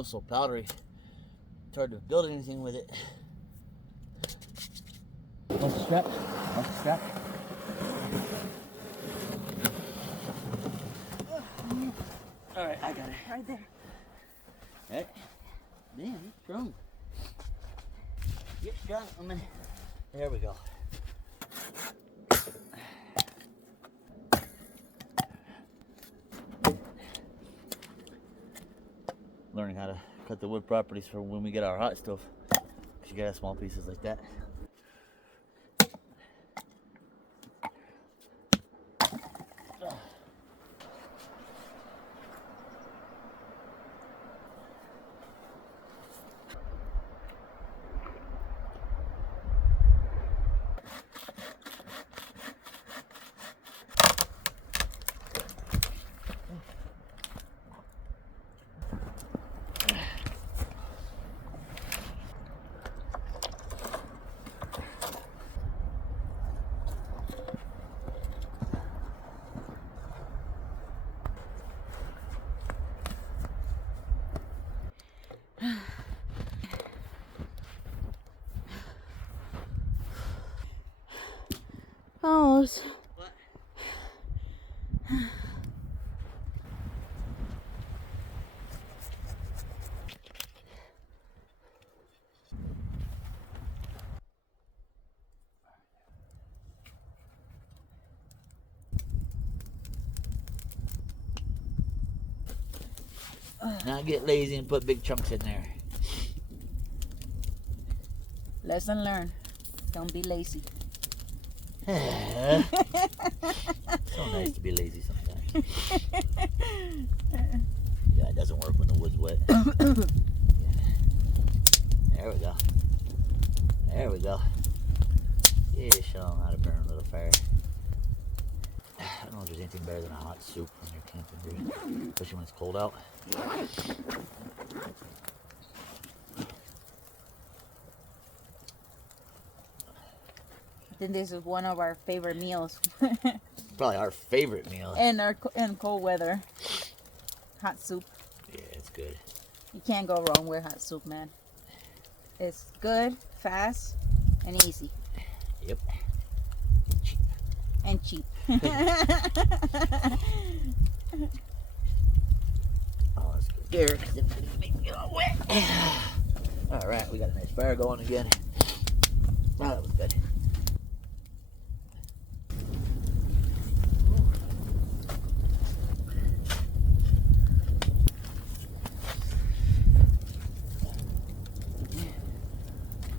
know, so powdery. It's hard to build anything with it. What's the strap? What's the strap? Alright, I got it. Right there. Right. Damn, it's strong. Get strong, woman. There we go. Learning how to cut the wood properties for when we get our hot stove. Because you gotta have small pieces like that. Almost. What? Not get lazy and put big chunks in there. Lesson learned. Don't be lazy. So nice to be lazy sometimes. Yeah, it doesn't work when the wood's wet. Yeah. There we go. There we go. Yeah, show them how to burn a little fire. I don't know if there's anything better than a hot soup when you're camping, dude. Especially when it's cold out. I think this is one of our favorite meals. Probably our favorite meal. in cold weather. Hot soup. Yeah, it's good. You can't go wrong with hot soup, man. It's good, fast, and easy. Yep. And cheap. Oh, that's good. Garrett, it's gonna make me all wet. All right, we got a nice fire going again. Oh, that was good.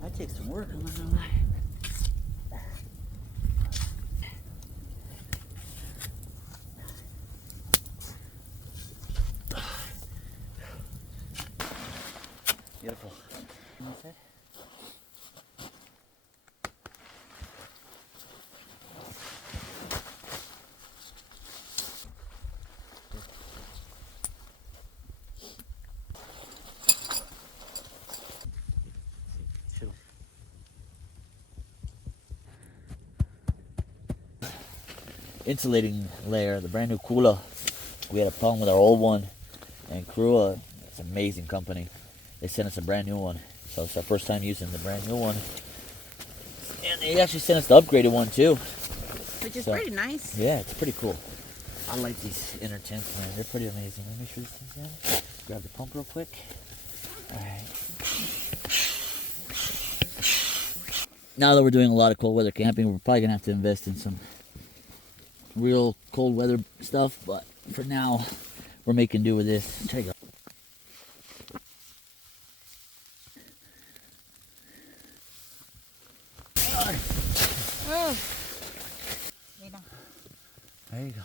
That takes some work. I'm not gonna lie. Beautiful. What's that? Insulating layer, the brand new Crua. We had a problem with our old one, and Crua, it's an amazing company. They sent us a brand new one, so it's our first time using the brand new one. And they actually sent us the upgraded one too. Which is pretty nice. Yeah, it's pretty cool. I like these inner tents, man. They're pretty amazing. Let me make sure this thing's down. Grab the pump real quick. Alright. Now that we're doing a lot of cold weather camping, we're probably gonna have to invest in some real cold weather stuff, but for now we're making do with this. Check it out. Oh. There you go.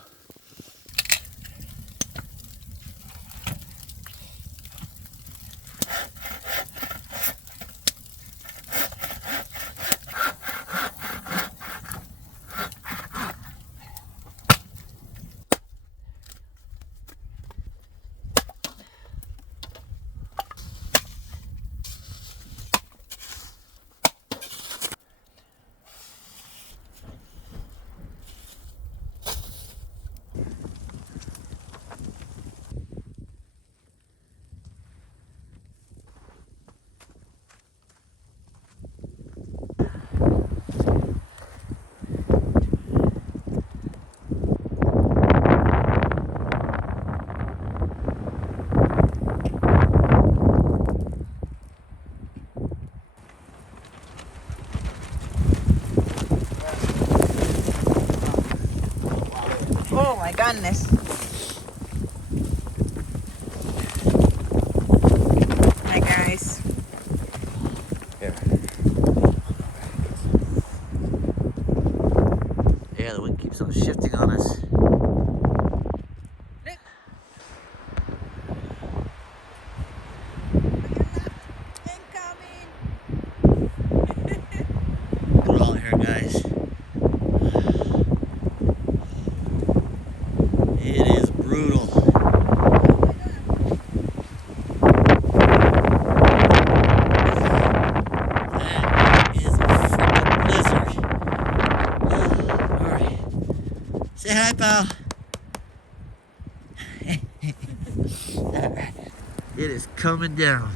my goodness. Hi guys. Here. Yeah, the wind keeps on shifting on us. Put it all here, guys. It is brutal. That is a freaking blizzard. Alright. Say hi, pal. It is coming down.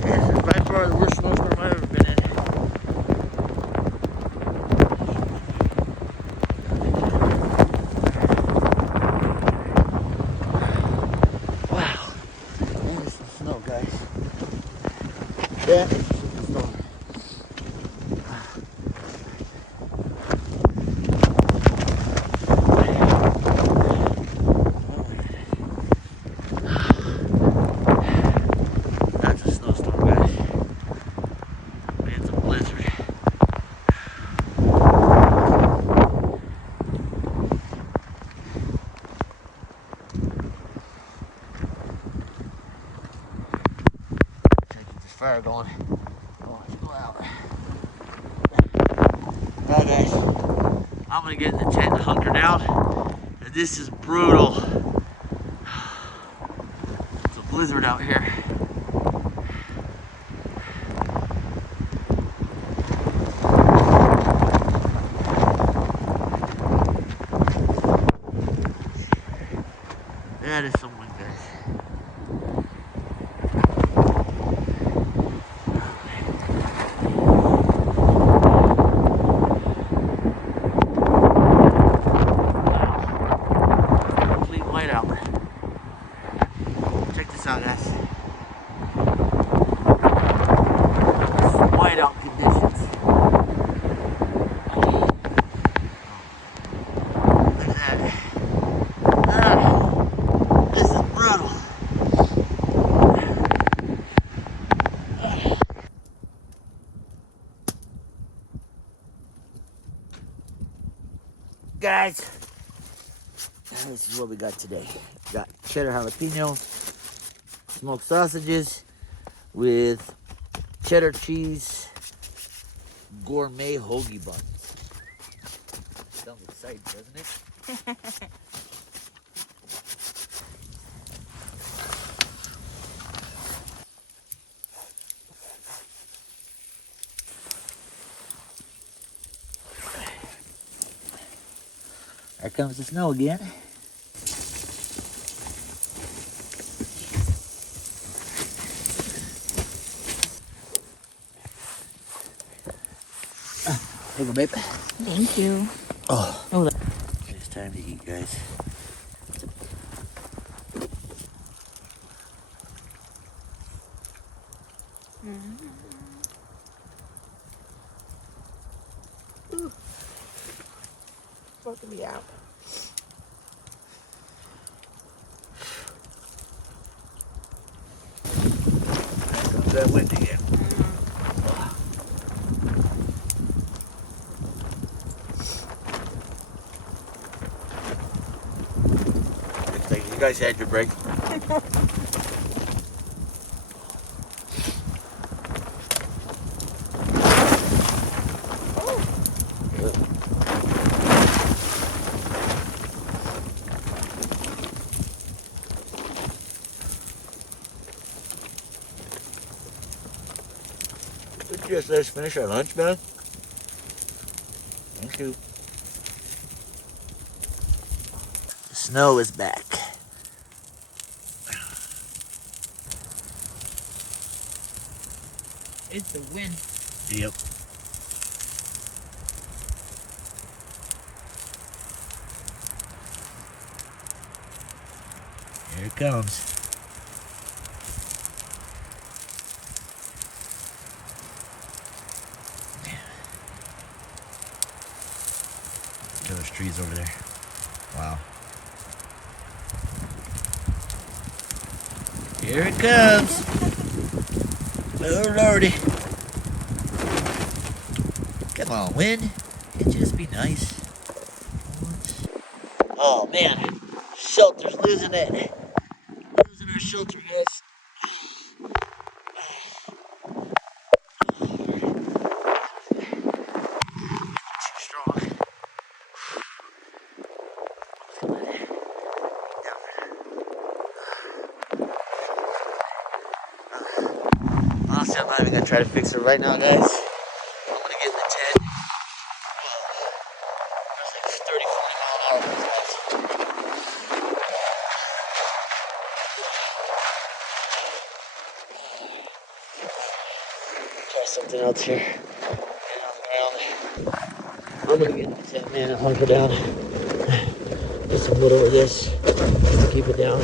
This is by far the worst snowstorm I've ever been in. Wow. That is some snow, guys. That is some snow. That's a snowstorm, guys. It's a blizzard. Try to keep this fire going. Oh, it's go out. Alright, guys. I'm gonna get in the tent and hunker down. And this is brutal. It's a blizzard out here. That is some wind, guys. Complete whiteout. Check this out, guys. Whiteout conditions. Look at that. This is brutal. Guys, this is what we got today. We got cheddar jalapeno, smoked sausages with cheddar cheese, gourmet hoagie buns. Sounds exciting, doesn't it? Here comes the snow again. Here you go, babe. Thank you. Oh, it's time to eat, guys. Supposed to be out. Here comes that wind again. Looks like you guys had your break. Just let us finish our lunch, man. Thank you. The snow is back. It's the wind. Yep. Here it comes. Look at those trees over there. Wow. Here it comes. Oh lordy. Come on, wind. Can't you just be nice? Oh man, shelter's losing it. Losing our shelter, guys. Too strong. Honestly, I'm not even gonna try to fix it right now, guys. I'm gonna get in the tent. There's like 30, 40 mile an hour winds, guys. Try something else here. Get on the ground. I'm gonna get in the tent, man, and hunker down. Get some wood over this just to keep it down.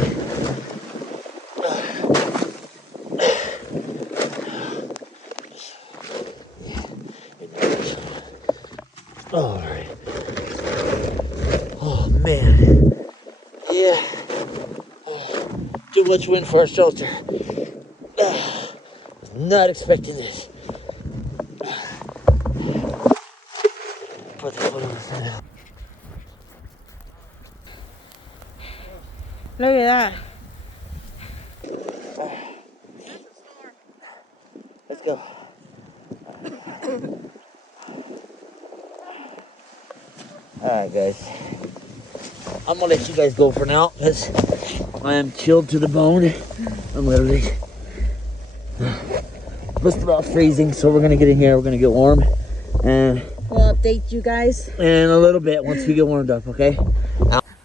All right. Oh man. Yeah. Oh, too much wind for our shelter. Not expecting this. Put the foot on the fan. Look at that. Let's go. Alright guys. I'm gonna let you guys go for now because I am chilled to the bone. I'm literally just about freezing, so we're gonna get in here, we're gonna get warm, and We'll update you guys. in a little bit once we get warmed up, okay?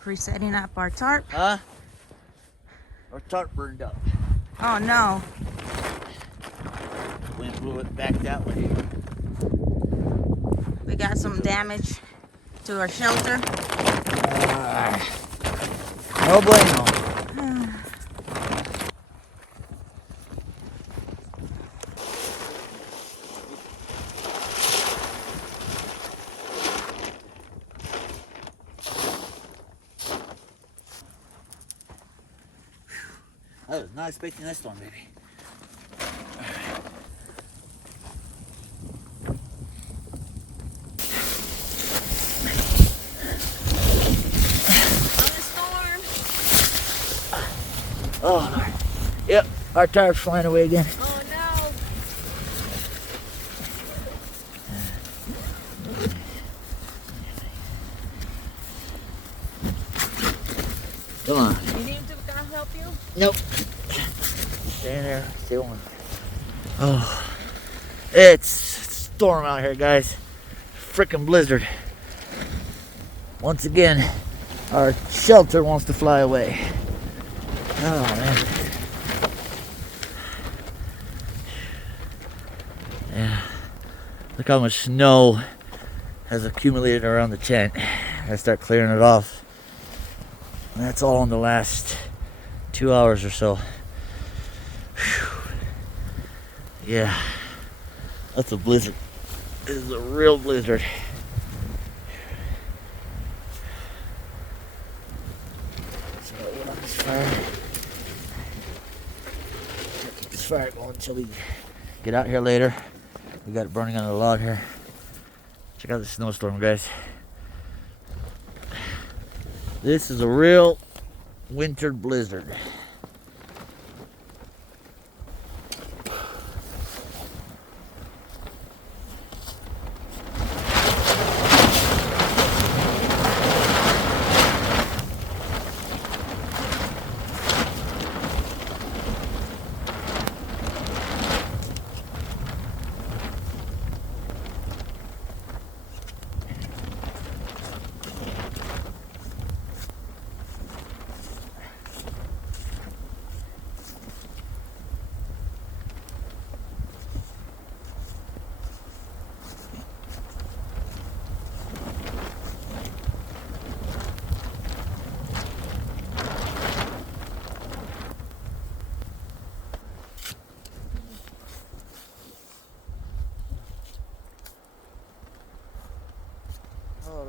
We're setting up our tarp. Huh? Our tarp burned up. Oh no. Wind blew it back that way. We got some damage to our shelter. No bueno. I was not expecting that storm, baby. Oh, Lord. Yep, our tarp's flying away again. Oh no. Come on. You need to come help you? Nope. Stay in there. Stay warm. Oh, it's storm out here, guys. Frickin' blizzard. Once again, our shelter wants to fly away. Oh, man. Yeah. Look how much snow has accumulated around the tent. I start clearing it off. And that's all in the last 2 hours or so. Whew. Yeah. That's a blizzard. This is a real blizzard. So I'll get on this fire. Keep this fire going until we get out here later. We got it burning on the log here. Check out the snowstorm, guys. This is a real winter blizzard.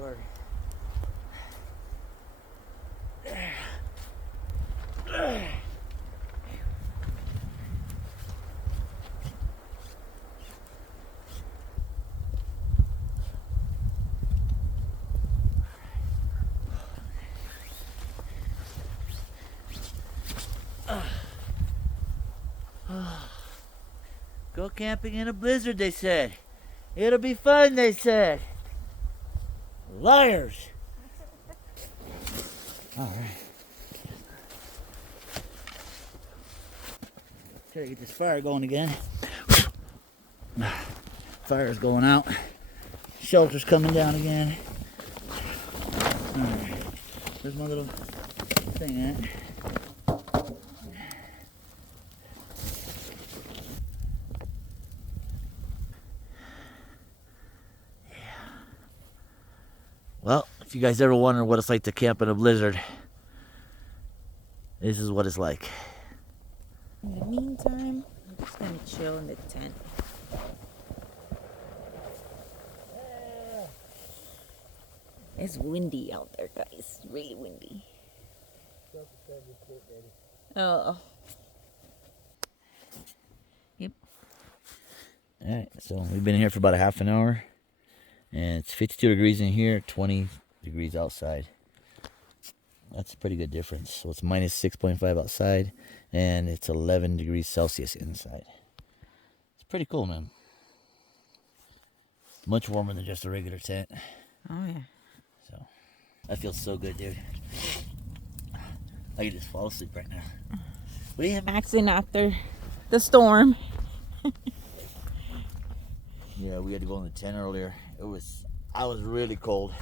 Lord. Go camping in a blizzard, they said. It'll be fun, they said. Liars. All right. Try to get this fire going again. Fire's going out. Shelter's coming down again. All right. There's my little thing at. Well, if you guys ever wonder what it's like to camp in a blizzard, this is what it's like. In the meantime, I'm just gonna chill in the tent. It's windy out there, guys. It's really windy. Oh. Yep. Alright, so we've been here for about a half an hour. And it's 52 degrees in here, 20 degrees outside. That's a pretty good difference. So it's minus 6.5 outside, and it's 11 degrees Celsius inside. It's pretty cool, man. Much warmer than just a regular tent. Oh, yeah. So, that feels so good, dude. I could just fall asleep right now. What do you have? Maxing after the storm. Yeah, we had to go in the tent earlier. I was really cold.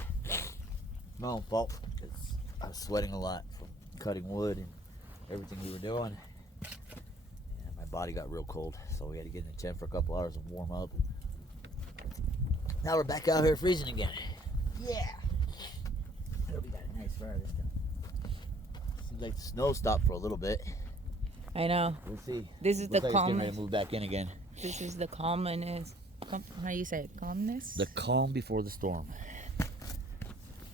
My own fault. I was sweating a lot from cutting wood and everything we were doing. And my body got real cold, so we had to get in the tent for a couple hours and warm up. Now we're back out here freezing again. Yeah. I hope we got a nice fire this time. Seems like the snow stopped for a little bit. I know. We'll see. This is Looks the like it's getting ready calmness. to move back in again. This is the calmness. How do you say it? Calmness? The calm before the storm.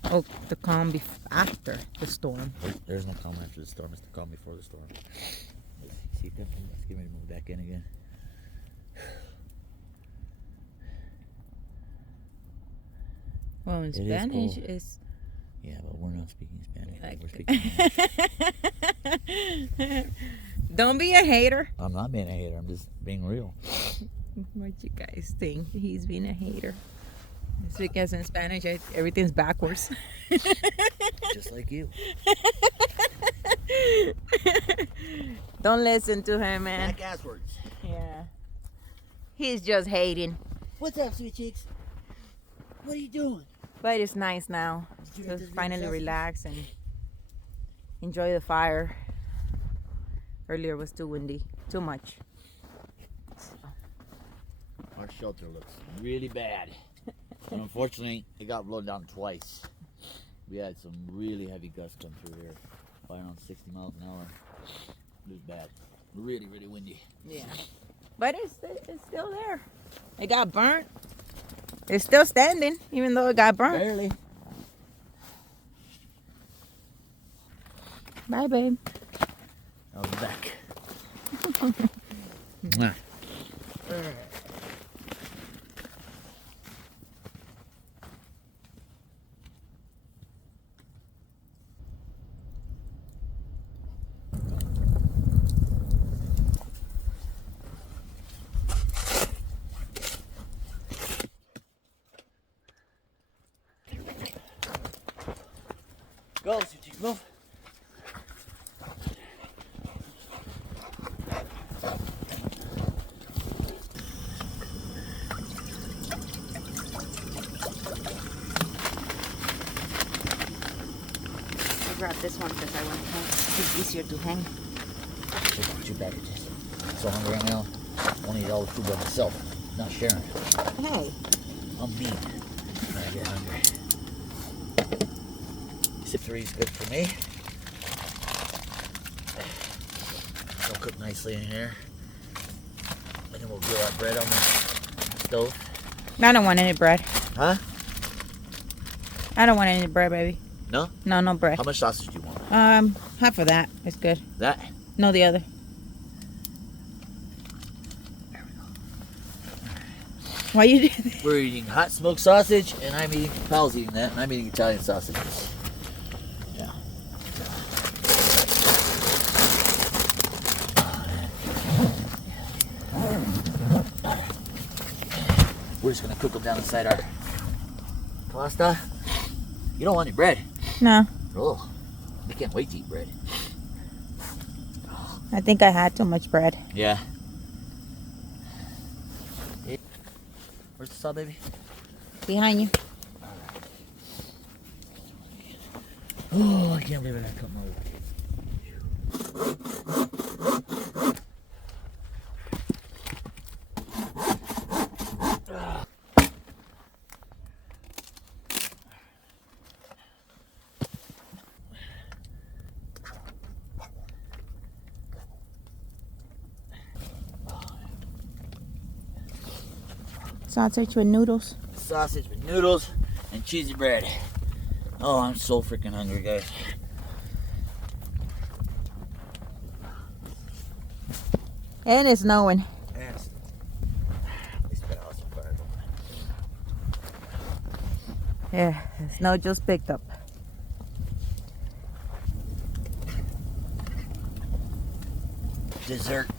Oh, the calm after the storm. There's no calm after the storm. It's the calm before the storm. Let's see. Let's get ready to move back in again. Well, in Spanish, it's... Yeah, but we're not speaking Spanish. Like- We're speaking Don't be a hater. I'm not being a hater. I'm just being real. What you guys think? He's being a hater. It's because in Spanish, everything's backwards. Just like you. Don't listen to him, man. Back asswards. Yeah. He's just hating. What's up, sweet cheeks? What are you doing? But it's nice now. Just finally relax and enjoy the fire. Earlier it was too windy. Too much. Our shelter looks really bad. And unfortunately, it got blown down twice. We had some really heavy gusts come through here. Probably around 60 miles an hour. It was bad. Really, really windy. Yeah. But it's still there. It got burnt. It's still standing, even though it got burnt. Barely. Bye, babe. I'll be back. Mwah. Go, Suchi, move. I grabbed this one because I want to hang. It's easier to hang. Two packages. So hungry right now. I want to eat all the food by myself, not sharing. Hey. I'm mean when I get hungry. Sip 3 is good for me. It'll cook nicely in here. And then we'll grill our bread on the stove. I don't want any bread. Huh? I don't want any bread, baby. No? No, no bread. How much sausage do you want? Half of that is good. That? No, the other. There we go. Why you do that? We're eating hot smoked sausage, and I'm eating, Pal's eating that, and I'm eating Italian sausage. Yeah. We're just gonna cook them down inside our pasta. You don't want any bread. No. Oh, I can't wait to eat bread. I think I had too much bread. Yeah. Where's the saw, baby? Behind you. Oh, I can't believe I got cut my way. Sausage with noodles. Sausage with noodles and cheesy bread. Oh, I'm so freaking hungry, guys. And it's snowing. Yes. At least got awesome fire going. Yeah, the snow just picked up. Dessert.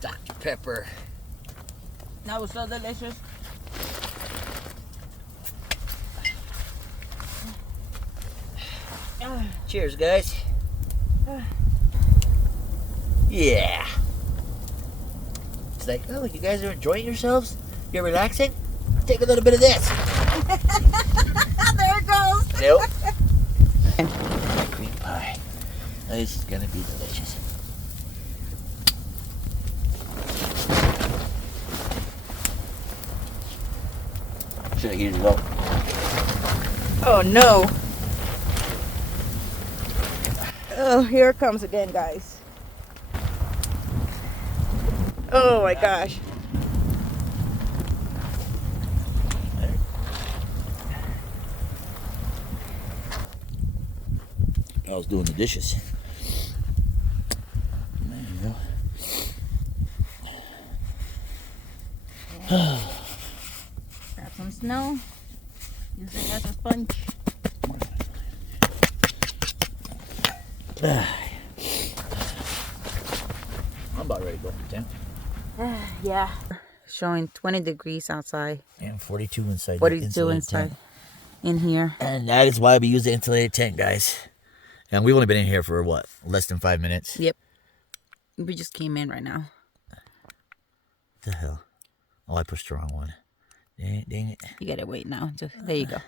Dr. Pepper. That was so delicious. Cheers, guys. Yeah. It's like, oh, you guys are enjoying yourselves? You're relaxing? Take a little bit of this. There it goes. Nope. Cream pie. This is gonna be delicious. Should I heat it up? Oh no. Oh, here it comes again, guys. Oh my gosh. I was doing the dishes. There you go. Grab some snow. Use it as a sponge. I'm about ready to go for 10. Yeah. Showing 20 degrees outside. And 42 inside. 42 inside. In here. And that is why we use the insulated tent, guys. And we've only been in here for what? Less than 5 minutes? Yep. We just came in right now. What the hell? Oh, I pushed the wrong one. Dang it. You gotta wait now. Just, there you go.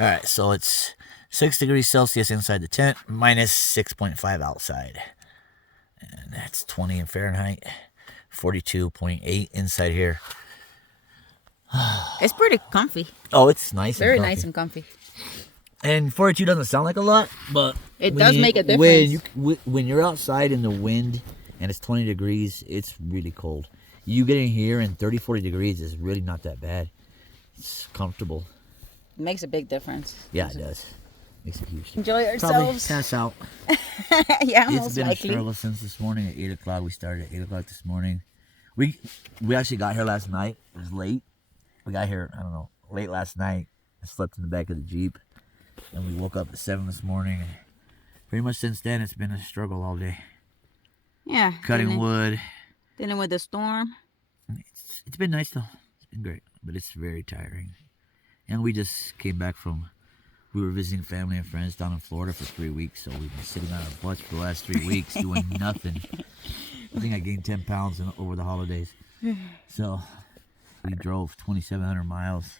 All right, so it's 6 degrees Celsius inside the tent, minus 6.5 outside. And that's 20 in Fahrenheit, 42.8 inside here. It's pretty comfy. Oh, it's nice. Very nice and comfy. And 42 doesn't sound like a lot, but it does make a difference. When you're outside in the wind and it's 20 degrees, it's really cold. You get in here and 30, 40 degrees is really not that bad. It's comfortable. It makes a big difference. Yeah, it does. Makes a huge difference. Enjoy Probably ourselves. pass out. Yeah, It's most been likely. a struggle since this morning at 8 o'clock. We started at 8 o'clock this morning. We actually got here last night. It was late. We got here, I don't know, late last night. I slept in the back of the Jeep. And we woke up at 7 this morning. And pretty much since then, it's been a struggle all day. Yeah. Cutting wood. Dealing with the storm. It's been nice though. It's been great. But it's very tiring. And we just came back we were visiting family and friends down in Florida for 3 weeks. So we've been sitting on our butts for the last 3 weeks doing nothing. I think I gained 10 pounds over the holidays. So we drove 2,700 miles.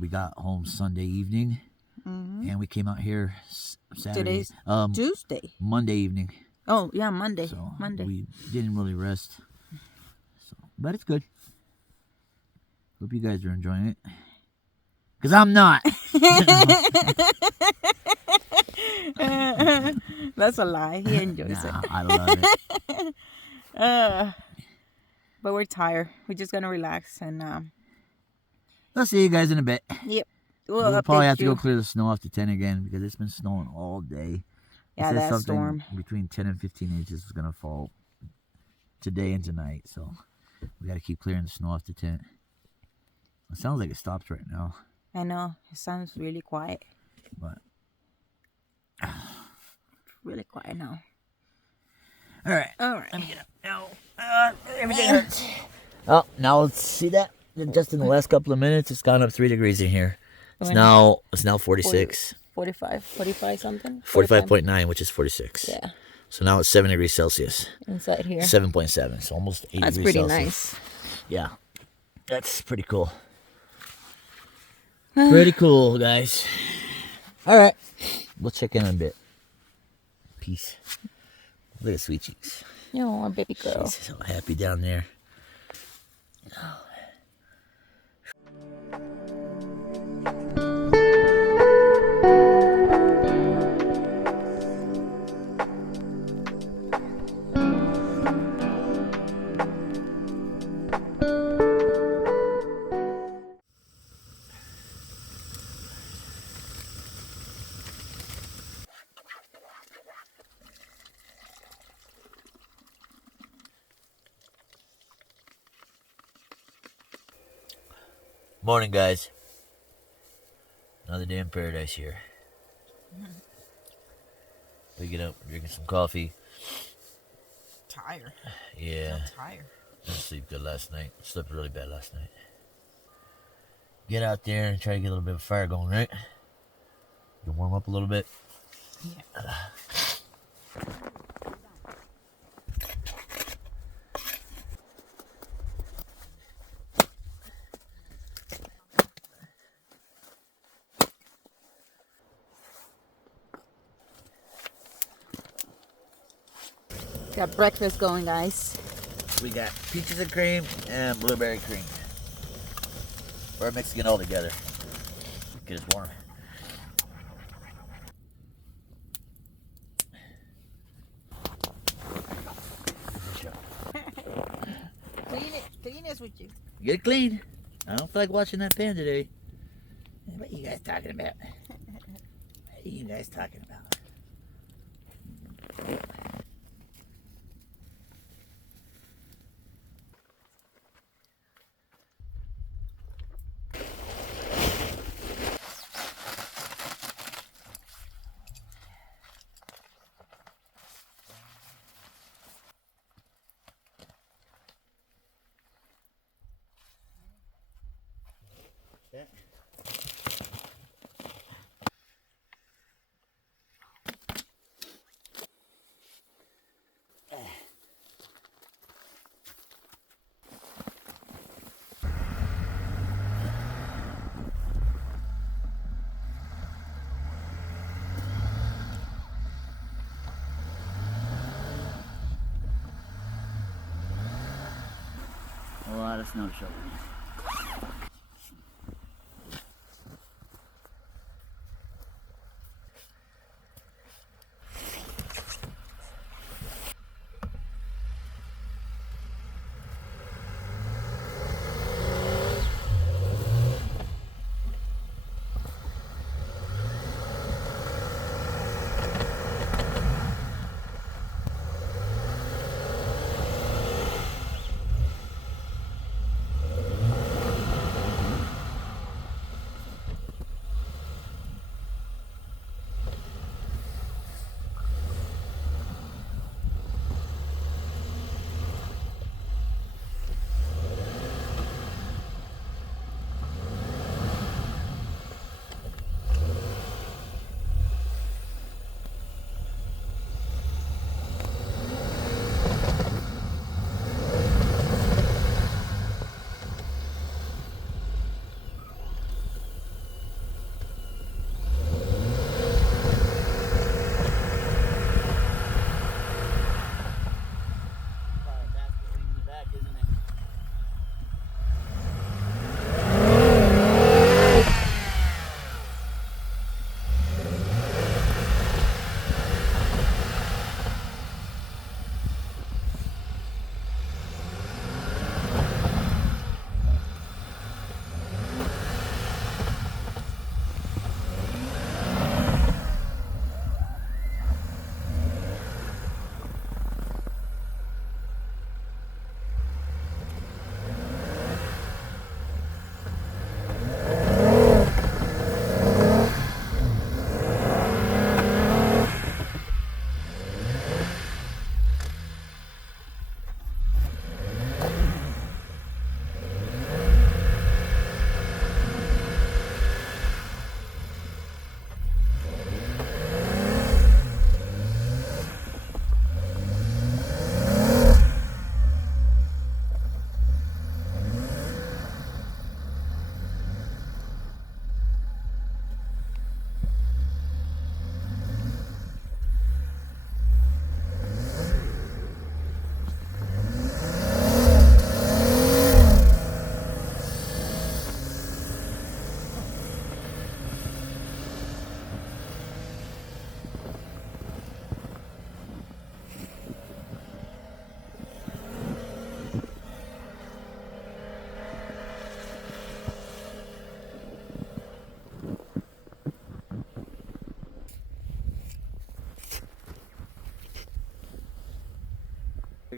We got home Sunday evening. And we came out here Saturday. Today's Tuesday. Monday evening. Oh, yeah, Monday. So Monday. we didn't really rest. So, but it's good. Hope you guys are enjoying it. Because I'm not. That's a lie. He enjoys it. I love it. But we're tired. We're just going to relax. And I'll see you guys in a bit. Yep. We'll probably have update to go you. clear the snow off the tent again because it's been snowing all day. Yeah, It says that something storm. between 10 and 15 inches is gonna fall today and tonight, so we got to keep clearing the snow off the tent. It sounds like it stops right now, I know. It sounds really quiet. but Really quiet now. all right. All right. Let me get up now. Everything hurts. Oh, now let's see that. Just in the last couple of minutes, it's gone up 3 degrees in here. It's now 46. 45 something. 45.9, which is 46. Yeah. So now it's 7 degrees Celsius. Inside here. 7.7, so almost 8 That's degrees pretty Celsius. nice. Yeah, that's pretty cool. Pretty cool, guys. All right, we'll check in a bit. Peace. Look at Sweet Cheeks. Yo, our baby girl. She's so happy down there. Morning, guys. Another day in paradise here. Waking up, drinking some coffee. Tired. Yeah. I'm tired. Didn't sleep good last night. Slept really bad last night. Get out there and try to get a little bit of fire going, right? You can warm up a little bit. Yeah. Got breakfast going, guys. We got peaches and cream and blueberry cream. We're mixing it all together. Get us warm. Clean it with you. Get it clean. I don't feel like watching that pan today. What are you guys talking about? What are you guys talking about? A lot of snow shoveling.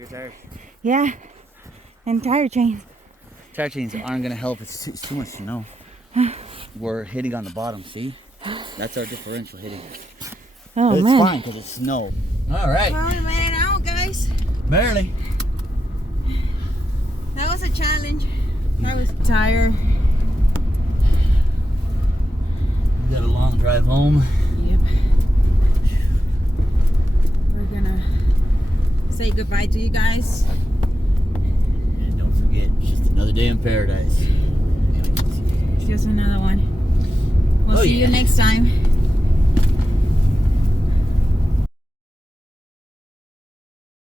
the tires. Yeah. And tire chains. Tire chains aren't gonna help. It's too much snow. We're hitting on the bottom. See? That's our differential hitting. Oh, but it's man. fine because it's snow. All right. Well, we made it out, guys. Barely. That was a challenge. I was tired. We got a long drive home. Yep. We're gonna say goodbye to you guys. And don't forget, it's just another day in paradise. It's just another one. We'll see you next time.